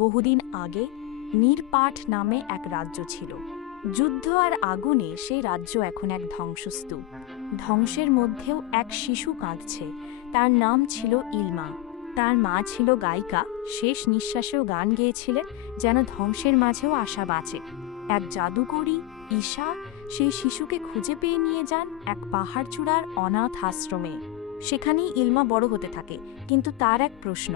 বহুদিন আগে নীরপাঠ নামে এক রাজ্য ছিল। যুদ্ধ আর আগুনে সেই রাজ্য এখন এক ধ্বংসস্তূপ। ধ্বংসের মধ্যেও এক শিশু কাঁদছে। তার নাম ছিল ইলমা। তার মা ছিল গায়িকা, শেষ নিঃশ্বাসেও গান গেয়েছিলেন যেন ধ্বংসের মাঝেও আশা বাঁচে। এক জাদুকরী ঈশা সেই শিশুকে খুঁজে পেয়ে নিয়ে যান এক পাহাড় চূড়ার অনাথ আশ্রমে। সেখানেই ইলমা বড় হতে থাকে, কিন্তু তার এক প্রশ্ন,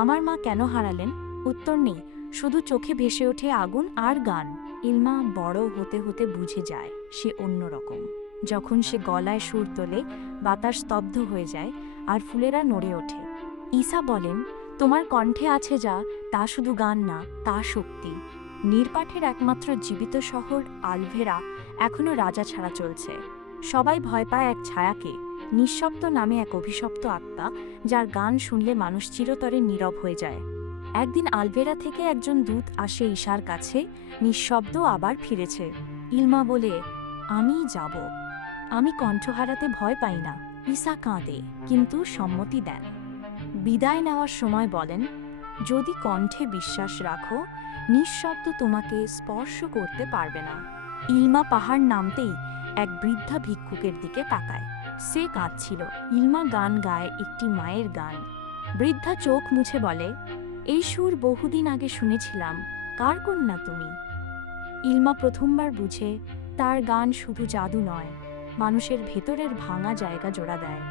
আমার মা কেন হারালেন? উত্তর নেই, শুধু চোখে ভেসে ওঠে আগুন আর গান। ইলমা বড় হতে হতে বুঝে যায় সে অন্যরকম। যখন সে গলায় সুর তোলে, বাতাস স্তব্ধ হয়ে যায় আর ফুলেরা নড়ে ওঠে। ঈশা বলেন, তোমার কণ্ঠে আছে যা, তা শুধু গান না, তা শক্তি। নীরপাঠের একমাত্র জীবিত শহর আলভেরা এখনও রাজা ছাড়া চলছে। সবাই ভয় পায় এক ছায়াকে, নিঃশব্দ নামে এক অভিশপ্ত আত্মা, যার গান শুনলে মানুষ চিরতরে নীরব হয়ে যায়। একদিন আলভেরা থেকে একজন দূত আসে ঈশার কাছে, নিঃশব্দ আবার ফিরেছে। ইলমা বলে, আমি যাব। আমি কণ্ঠ হারাতে ভয় পাই না। ঈশা কাঁদে, কিন্তু সম্মতি দেন। বিদায় নেওয়ার সময় বলেন, যদি কণ্ঠে বিশ্বাস রাখো, নিঃশব্দ তোমাকে স্পর্শ করতে পারবে না। ইলমা পাহাড় নামতেই এক বৃদ্ধা ভিক্ষুকের দিকে তাকায়। সে কাঁদছিল। ইলমা গান গায় একটি মায়ের গান। বৃদ্ধা চোখ মুছে বলে, এই সুর বহুদিন আগে শুনেছিলাম, কার কন্যা তুমি? ইলমা প্রথমবার বুঝে তার গান শুধু জাদু নয়, মানুষের ভেতরের ভাঙা জায়গা জোড়া দেয়।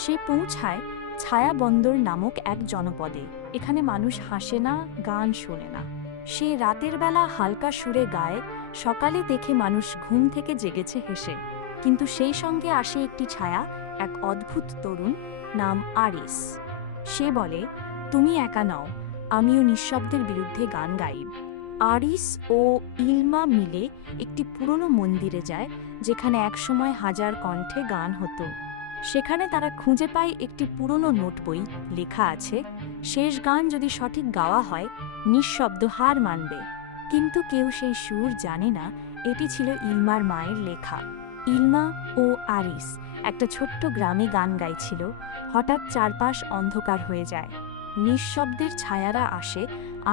সে পৌঁছায় ছায়াবন্দর নামক এক জনপদে। এখানে মানুষ হাসে না, গান শোনে না। সে রাতের বেলা হালকা সুরে গায়, সকালে দেখে মানুষ ঘুম থেকে জেগেছে হেসে। কিন্তু সেই সঙ্গে আসে একটি ছায়া, এক অদ্ভুত তরুণ, নাম আরিস। সে বলে, তুমি একা নও, আমিও নিঃশব্দের বিরুদ্ধে গান গাইব। আরিস ও ইলমা মিলে একটি পুরনো মন্দিরে যায়, যেখানে একসময় হাজার কণ্ঠে গান হতো। সেখানে তারা খুঁজে পায় একটি পুরনো নোট বই। লেখা আছে, শেষ গান যদি সঠিক গাওয়া হয়, নিঃশব্দ হার মানবে। কিন্তু কেউ সেই সুর জানে না এটি ছিল ইলমার মায়ের লেখা। ইলমা ও আরিস একটা ছোট্ট গ্রামে গান গাইছিল। হঠাৎ চারপাশ অন্ধকার হয়ে যায়। নিঃশব্দের ছায়ারা আসে,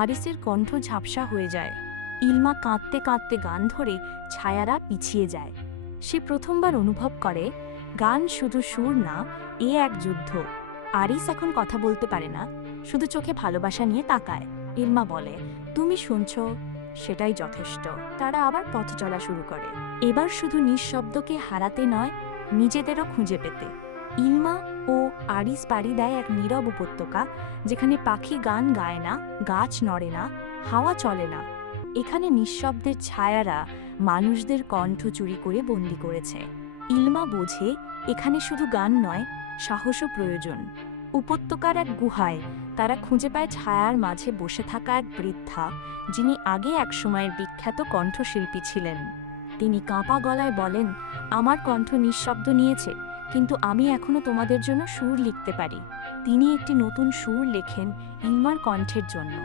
আরিসের কণ্ঠ ঝাপসা হয়ে যায়। ইলমা কাঁদতে কাঁদতে গান ধরে ছায়ারা পিছিয়ে যায়। সে প্রথমবার অনুভব করে, গান শুধু সুর না, এ এক যুদ্ধ। আরিস এখন কথা বলতে পারে না, শুধু চোখে ভালোবাসা নিয়ে তাকায়। ইলমা বলে, তুমি শুনছো, সেটাই যথেষ্ট। তারা আবার পথ চলা শুরু করে, এবার শুধু নিঃশব্দকে হারাতে নয়, নিজেদেরও খুঁজে পেতে। ইলমা ও আরিস পাড়ি দেয় এক নীরব উপত্যকা, যেখানে পাখি গান গায় না, গাছ নড়ে না, হাওয়া চলে না। এখানে নিঃশব্দের ছায়ারা মানুষদের কণ্ঠ চুরি করে বন্দি করেছে। ইলমা বোঝে, এখানে শুধু গান নয়, সাহসও প্রয়োজন। উপত্যকার এক গুহায় তারা খুঁজে পায় ছায়ার মাঝে বসে থাকা এক বৃদ্ধা, যিনি আগে এক সময়ের বিখ্যাত কণ্ঠশিল্পী ছিলেন। তিনি কাঁপা গলায় বলেন, আমার কণ্ঠ নিঃশব্দ নিয়েছে, কিন্তু আমি এখনো তোমাদের জন্য সুর লিখতে পারি। তিনি একটি নতুন সুর লেখেন ইলমার কণ্ঠের জন্য।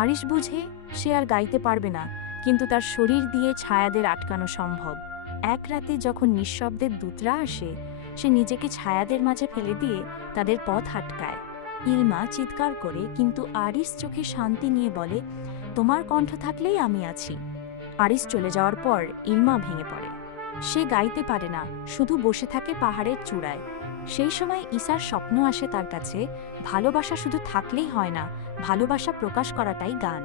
আরিস বুঝে সে আর গাইতে পারবে না, কিন্তু তার শরীর দিয়ে ছায়াদের আটকানো সম্ভব। এক রাতে যখন নিঃশব্দের দূতরা আসে, সে নিজেকে ছায়াদের মাঝে ফেলে দিয়ে তাদের পথ আটকায়। ইলমা চিৎকার করে, কিন্তু আরিস চোখে শান্তি নিয়ে বলে, তোমার কণ্ঠ থাকলেই আমি আছি। আরিস চলে যাওয়ার পর ইলমা ভেঙে পড়ে। সে গাইতে পারে না, শুধু বসে থাকে পাহাড়ের চূড়ায়। সেই সময় ঈশার স্বপ্ন আসে তার কাছে, ভালোবাসা শুধু থাকলেই হয় না, ভালোবাসা প্রকাশ করাটাই গান।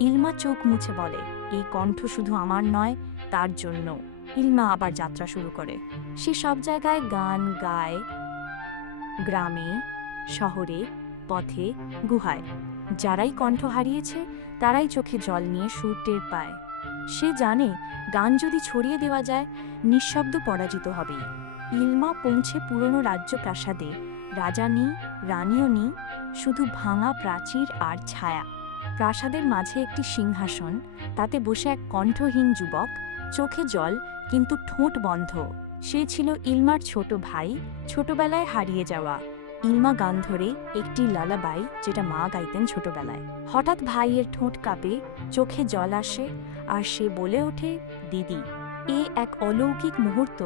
ইলমা চোখ মুছে বলে, এই কণ্ঠ শুধু আমার নয়, তার জন্য। ইলমা আবার যাত্রা শুরু করে। সে সব জায়গায় গান গায়, গ্রামে, শহরে, পথে, গুহায়। যারাই কণ্ঠ হারিয়েছে, তারাই চোখে জল নিয়ে সুর টের পায়। সে জানে, গান যদি ছড়িয়ে দেওয়া যায়, নিঃশব্দ পরাজিত হবেই। ইলমা পৌঁছে পুরনো রাজ্য প্রাসাদে। রাজা নেই, রানীও নেই, শুধু ভাঙা প্রাচীর আর ছায়া। প্রাসাদের মাঝে একটি সিংহাসন, তাতে বসে এক কণ্ঠহীন যুবক, চোখে জল কিন্তু ঠোঁট বন্ধ। সে ছিল ইলমার ছোট ভাই, ছোটবেলায় হারিয়ে যাওয়া। ইলমা গান ধরে একটি লালাবাই, যেটা মা গাইতেন ছোটবেলায়। হঠাৎ ভাইয়ের ঠোঁট কাঁপে, চোখে জল আসে, আর সে বলে ওঠে, দিদি। এ এক অলৌকিক মুহূর্ত।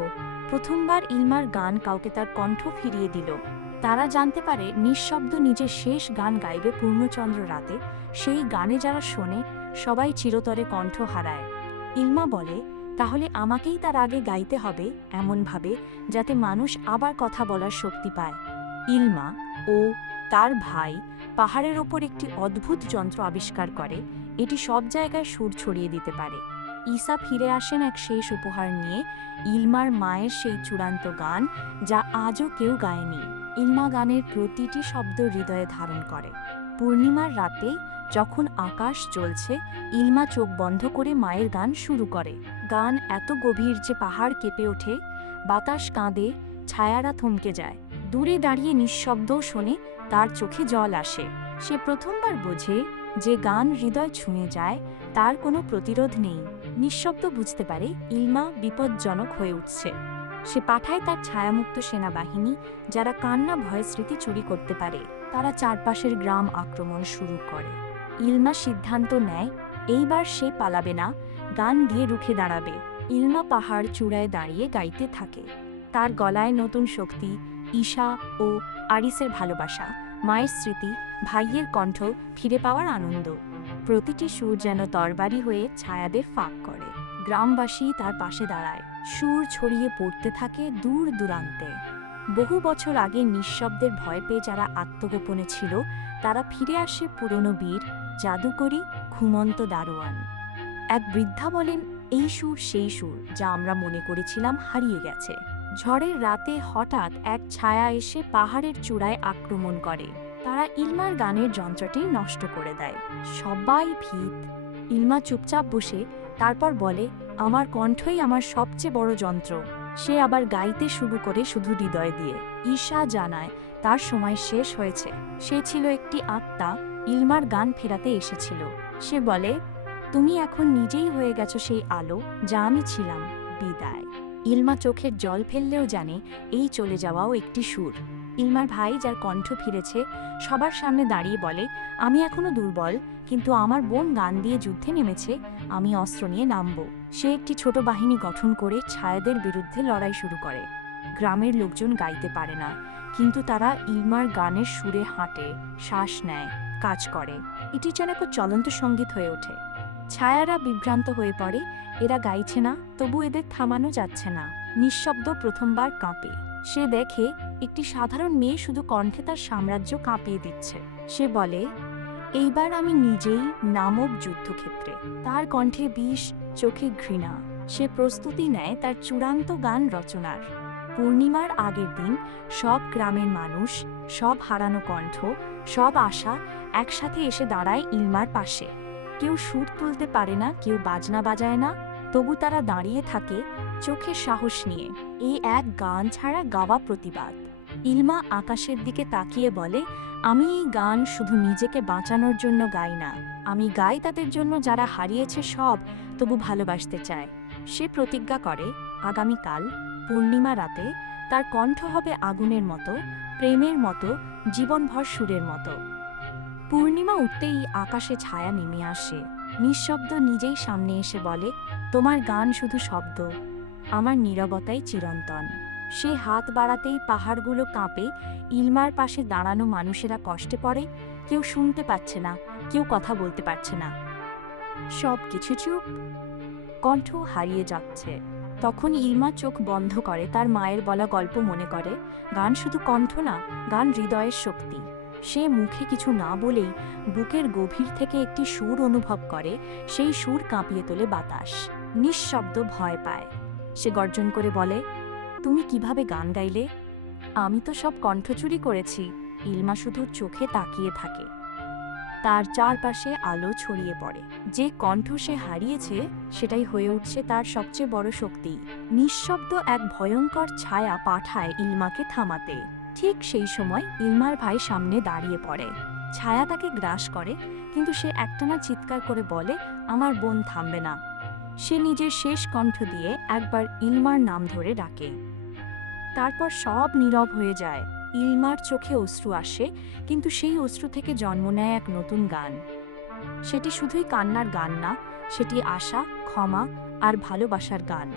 প্রথমবার ইলমার গান কাউকে তার কণ্ঠ ফিরিয়ে দিল। তারা জানতে পারে নিঃশব্দ নিজের শেষ গান গাইবে পূর্ণচন্দ্র রাতে। সেই গানে যারা শোনে সবাই চিরতরে কণ্ঠ হারায়। ইলমা বলে, তাহলে আমাকেই তার আগে গাইতে হবে, এমনভাবে যাতে মানুষ আবার কথা বলার শক্তি পায়। ইলমা ও তার ভাই পাহাড়ের ওপর একটি অদ্ভুত যন্ত্র আবিষ্কার করে। এটি সব জায়গায় সুর ছড়িয়ে দিতে পারে। ঈসা ফিরে আসেন এক শেষ উপহার নিয়ে, ইলমার মায়ের সেই চূড়ান্ত গান, যা আজও কেউ গায়নি। ইলমা গানের প্রতিটি শব্দ হৃদয়ে ধারণ করে। পূর্ণিমার রাতে যখন আকাশ জ্বলছে, ইলমা চোখ বন্ধ করে মায়ের গান শুরু করে। গান এত গভীর যে পাহাড় কেঁপে ওঠে, বাতাস কাঁদে, ছায়ারা থমকে যায়। দূরে দাঁড়িয়ে নিঃশব্দ শোনে, তার চোখে জল আসে। সে প্রথমবার বোঝে যে গান হৃদয় ছুঁয়ে যায়, তার কোনো প্রতিরোধ নেই। নিঃশব্দ বুঝতে পারে ইলমা বিপজ্জনক হয়ে উঠছে। সে পাঠায় তার ছায়ামুক্ত সেনাবাহিনী, যারা কান্না ভয় স্মৃতি চুরি করতে পারে। তারা চারপাশের গ্রাম আক্রমণ শুরু করে। ইলমা সিদ্ধান্ত নেয় এইবার সে পালাবে না, গান দিয়ে রুখে দাঁড়াবে। ইলমা পাহাড় চূড়ায় দাঁড়িয়ে গাইতে থাকে। তার গলায় নতুন শক্তি, ঈশা ও আরিসের ভালোবাসা, মায়ের স্মৃতি, ভাইয়ের কণ্ঠ ফিরে পাওয়ার আনন্দ। প্রতিটি সুর যেন তরবারি হয়ে ছায়াদের ফাঁক করে। গ্রামবাসী তার পাশে দাঁড়ায়। সুর ছড়িয়ে পড়তে থাকে দূর দূরান্তে। বহু বছর আগে নিঃশব্দের ভয় পেয়ে যারা আত্মগোপনে ছিল, তারা ফিরে আসে পুরনো বীর, জাদুকরী, ঘুমন্ত দারোয়ান। এক বৃদ্ধা বলেন, এই সুর সেই সুর যা আমরা মনে করেছিলাম হারিয়ে গেছে। ঝড়ের রাতে হঠাৎ এক ছায়া এসে পাহাড়ের চূড়ায় আক্রমণ করে। তারা ইলমার গানের যন্ত্রটি নষ্ট করে দেয়। সবাই ভীত। ইলমা চুপচাপ বসে, তারপর বলে, আমার কণ্ঠই আমার সবচেয়ে বড় যন্ত্র। সে আবার গাইতে শুরু করে শুধু হৃদয় দিয়ে। ঈশা জানায় তার সময় শেষ হয়েছে। সে ছিল একটি আত্মা, ইলমার গান ফেরাতে এসেছিল। সে বলে, তুমি এখন নিজেই হয়ে গেছো সেই আলো যা আমি ছিলাম, বিদায়। ইলমা চোখের জল ফেললেও জানে এই চলে যাওয়াও একটি সুর। ইলমার ভাই, যার কণ্ঠ ফিরেছে, সবার সামনে দাঁড়িয়ে বলে, আমি এখনো দুর্বল, কিন্তু আমার বোন গান দিয়ে যুদ্ধে নেমেছে, আমি অস্ত্র নিয়ে নামব। সে একটি ছোট বাহিনী গঠন করে ছায়াদের বিরুদ্ধে লড়াই শুরু করে। গ্রামের লোকজন গাইতে পারে না, কিন্তু তারা ইলমার গানের সুরে হাঁটে, শ্বাস নেয়, কাজ করে। এটি যেন এক চলন্ত সঙ্গীত হয়ে ওঠে। ছায়ারা বিভ্রান্ত হয়ে পড়ে, এরা গাইছে না, তবু এদের থামানো যাচ্ছে না। নিঃশব্দ প্রথমবার কাঁপে। সে দেখে একটি সাধারণ মেয়ে শুধু কণ্ঠে তার সাম্রাজ্য কাঁপিয়ে দিচ্ছে। সে বলে, এইবার আমি নিজেই নামক যুদ্ধক্ষেত্রে। তার কণ্ঠে বিষ, চোখে ঘৃণা। সে প্রস্তুতি নেয় তার চূড়ান্ত গান রচনার। পূর্ণিমার আগের দিন সব গ্রামের মানুষ, সব হারানো কণ্ঠ, সব আশা একসাথে এসে দাঁড়ায় ইলমার পাশে। কেউ সুর তুলতে পারে না, কেউ বাজনা বাজায় না, তবু তারা দাঁড়িয়ে থাকে চোখের সাহস নিয়ে। এই এক গান ছাড়া গাওয়া প্রতিবাদ। ইলমা আকাশের দিকে তাকিয়ে বলে, আমি এই গান শুধু নিজেকে বাঁচানোর জন্য গাই না, আমি গাই তাদের জন্য যারা হারিয়েছে সব, তবু ভালোবাসতে চায়। সে প্রতিজ্ঞা করে, আগামীকাল পূর্ণিমা রাতে তার কণ্ঠ হবে আগুনের মতো, প্রেমের মতো, জীবনভর সুরের মতো। পূর্ণিমা উঠতেই আকাশে ছায়া নেমে আসে। নিঃশব্দ নিজেই সামনে এসে বলে, তোমার গান শুধু শব্দ, আমার নীরবতাই চিরন্তন। সে হাত বাড়াতেই পাহাড়গুলো কাঁপে। ইলমার পাশে দাঁড়ানো মানুষেরা কষ্টে পড়ে। কেউ শুনতে পাচ্ছে না, কেউ কথা বলতে পারছে না। সব কিছু চুপ, কণ্ঠ হারিয়ে যাচ্ছে। তখন ইলমা চোখ বন্ধ করে, তার মায়ের বলা গল্প মনে করে। গান শুধু কণ্ঠ না, গান হৃদয়ের শক্তি। সে মুখে কিছু না বলেই বুকের গভীর থেকে একটি সুর অনুভব করে। সেই সুর কাঁপিয়ে তোলে বাতাস। নিঃশব্দ ভয় পায়। সে গর্জন করে বলে, তুমি কিভাবে গান গাইলে? আমি তো সব কণ্ঠ চুরি করেছি। ইলমা শুধু চোখে তাকিয়ে থাকে। তার চারপাশে আলো ছড়িয়ে পড়ে। যে কণ্ঠ সে হারিয়েছে, সেটাই হয়ে উঠছে তার সবচেয়ে বড় শক্তি। নিঃশব্দ এক ভয়ঙ্কর ছায়া পাঠায় ইলমাকে থামাতে। ঠিক সেই সময় ইলমার ভাই সামনে দাঁড়িয়ে পড়ে। ছায়া তাকে গ্রাস করে, কিন্তু সে একটানা চিৎকার করে বলে, আমার বোন থামবে না। সে নিজের শেষ কণ্ঠ দিয়ে একবার ইলমার নাম ধরে ডাকে। তারপর সব নীরব হয়ে যায়। ইলমার চোখে অশ্রু আসে, কিন্তু সেই অশ্রু থেকে জন্ম নেয় এক নতুন গান। সেটি শুধুই কান্নার গান না, সেটি আশা, ক্ষমা আর ভালোবাসার গান।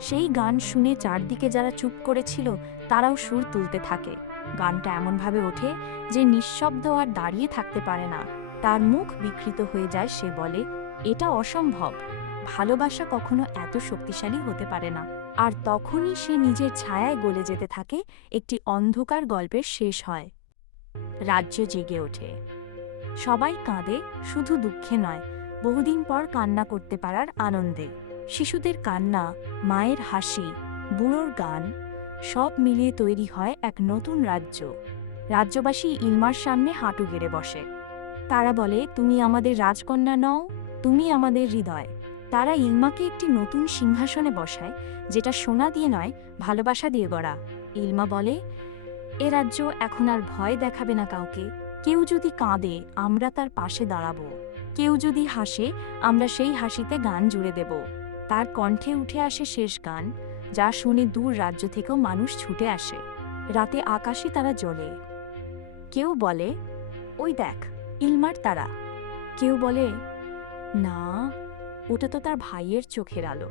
সেই গান শুনে চারদিকে যারা চুপ করেছিল, তারাও সুর তুলতে থাকে। গানটা এমনভাবে ওঠে যে নিঃশব্দ আর দাঁড়িয়ে থাকতে পারে না। তার মুখ বিকৃত হয়ে যায়, সে বলে, এটা অসম্ভব, ভালোবাসা কখনো এত শক্তিশালী হতে পারে না। আর তখনই সে নিজের ছায়ায় গলে যেতে থাকে। একটি অন্ধকার গল্পের শেষ হয়। রাজ্য জেগে ওঠে। সবাই কাঁদে, শুধু দুঃখে নয়, বহুদিন পর কান্না করতে পারার আনন্দে। শিশুদের কান্না, মায়ের হাসি, বুড়োর গান, সব মিলিয়ে তৈরি হয় এক নতুন রাজ্য। রাজ্যবাসী ইলমার সামনে হাঁটু গেড়ে বসে। তারা বলে, তুমি আমাদের রাজকন্যা নও, তুমি আমাদের হৃদয়। তারা ইলমাকে একটি নতুন সিংহাসনে বসায়, যেটা সোনা দিয়ে নয়, ভালোবাসা দিয়ে গড়া। ইলমা বলে, এ রাজ্য এখন আর ভয় দেখাবে না কাউকে। কেউ যদি কাঁদে, আমরা তার পাশে দাঁড়াবো। কেউ যদি হাসে, আমরা সেই হাসিতে গান জুড়ে দেব। তার কণ্ঠে উঠে আসে শেষ গান, যা শুনে দূর রাজ্য থেকেও মানুষ ছুটে আসে। রাতে আকাশে তারা জ্বলে। কেউ বলে, ওই দেখ, ইলমার তারা। কেউ বলে, না, ওটা তো তার ভাইয়ের চোখের আলো।